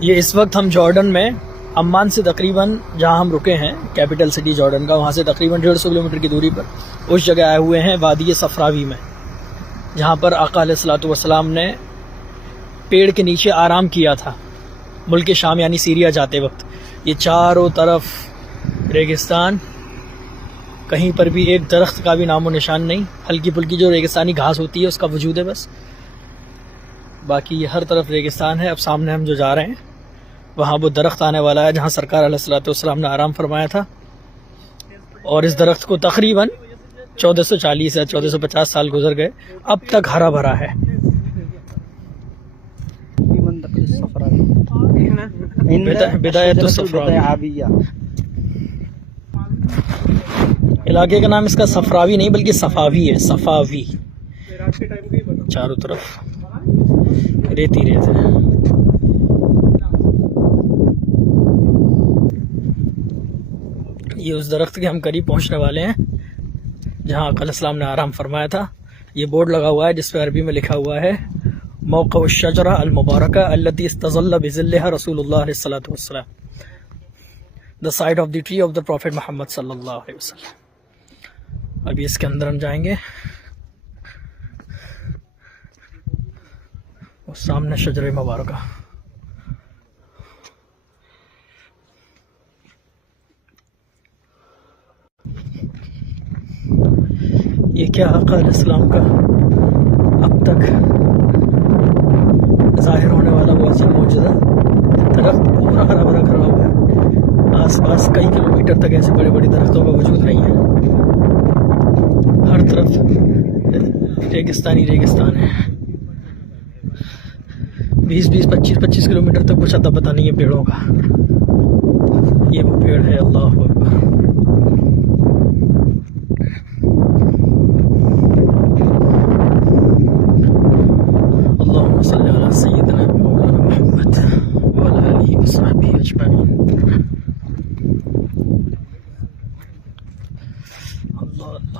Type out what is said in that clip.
ये इस वक्त हम जॉर्डन में अम्मान से तकरीबन जहां हम रुके हैं, कैपिटल सिटी जॉर्डन का, वहां से तकरीबन 150 किलोमीटर की दूरी पर उस जगह आए हुए हैं वादी सफरावी में, जहां पर आका अलैहिस्सलातु वस्सलाम ने पेड़ के नीचे आराम किया था मुल्क शाम यानी सीरिया जाते वक्त। ये चारों तरफ रेगिस्तान, कहीं पर भी एक दरख्त का भी नामो निशान नहीं, हल्की फुल्की जो रेगिस्तानी घास होती है उसका वजूद है बस, बाकी ये हर तरफ रेगिस्तान है। अब सामने हम जो जा रहे हैं वहाँ वो दरख्त आने वाला है जहाँ सरकार अलैहिस्सलातु वस्सलाम ने आराम फरमाया था, और इस दरख्त को तकरीबन 1440 या 1450 साल गुजर गए, अब तक हरा भरा है। इलाके का नाम इसका सफरावी नहीं बल्कि सफावी है, सफावी। चारों तरफ रेती रेत है। ये उस दरख्त के हम करीब पहुंचने वाले हैं जहां आका अलैहिस्सलाम ने आराम फरमाया था। ये बोर्ड लगा हुआ है जिस पे अरबी में लिखा हुआ है मौक़अ अश-शजरा अल-मुबारका अल्लती इस्तज़ल्ला बिज़िल्लिहा रसूलुल्लाह सल्लल्लाहु अलैहि वसल्लम, the side of the tree of the prophet Muhammad सल्लल्लाहु अलैहि वसल्लम। अभी इसके अंदर हम जाएंगे और सामने शजर मुबारका। ये क्या आका अलैहिस्सलाम का अब तक जाहिर होने वाला वो अजीम मौजूदा, दरख्त पूरा हरा भरा खड़ा हुआ है। आसपास कई किलोमीटर तक ऐसे बड़े बड़े दरख्तों का वजूद नहीं है, हर तरफ रेगिस्तानी रेगिस्तान है। 20-20, 25-25 किलोमीटर तक कुछ अता पता नहीं है पेड़ों का। ये वो पेड़ है, अल्लाहु अकबर। अल्लाहुम्मा सल्ली अला सय्यिदिना मौलाना मुहम्मद व अला आलिहि व सहबिहि अजमईन। अल्लाहु अकबर।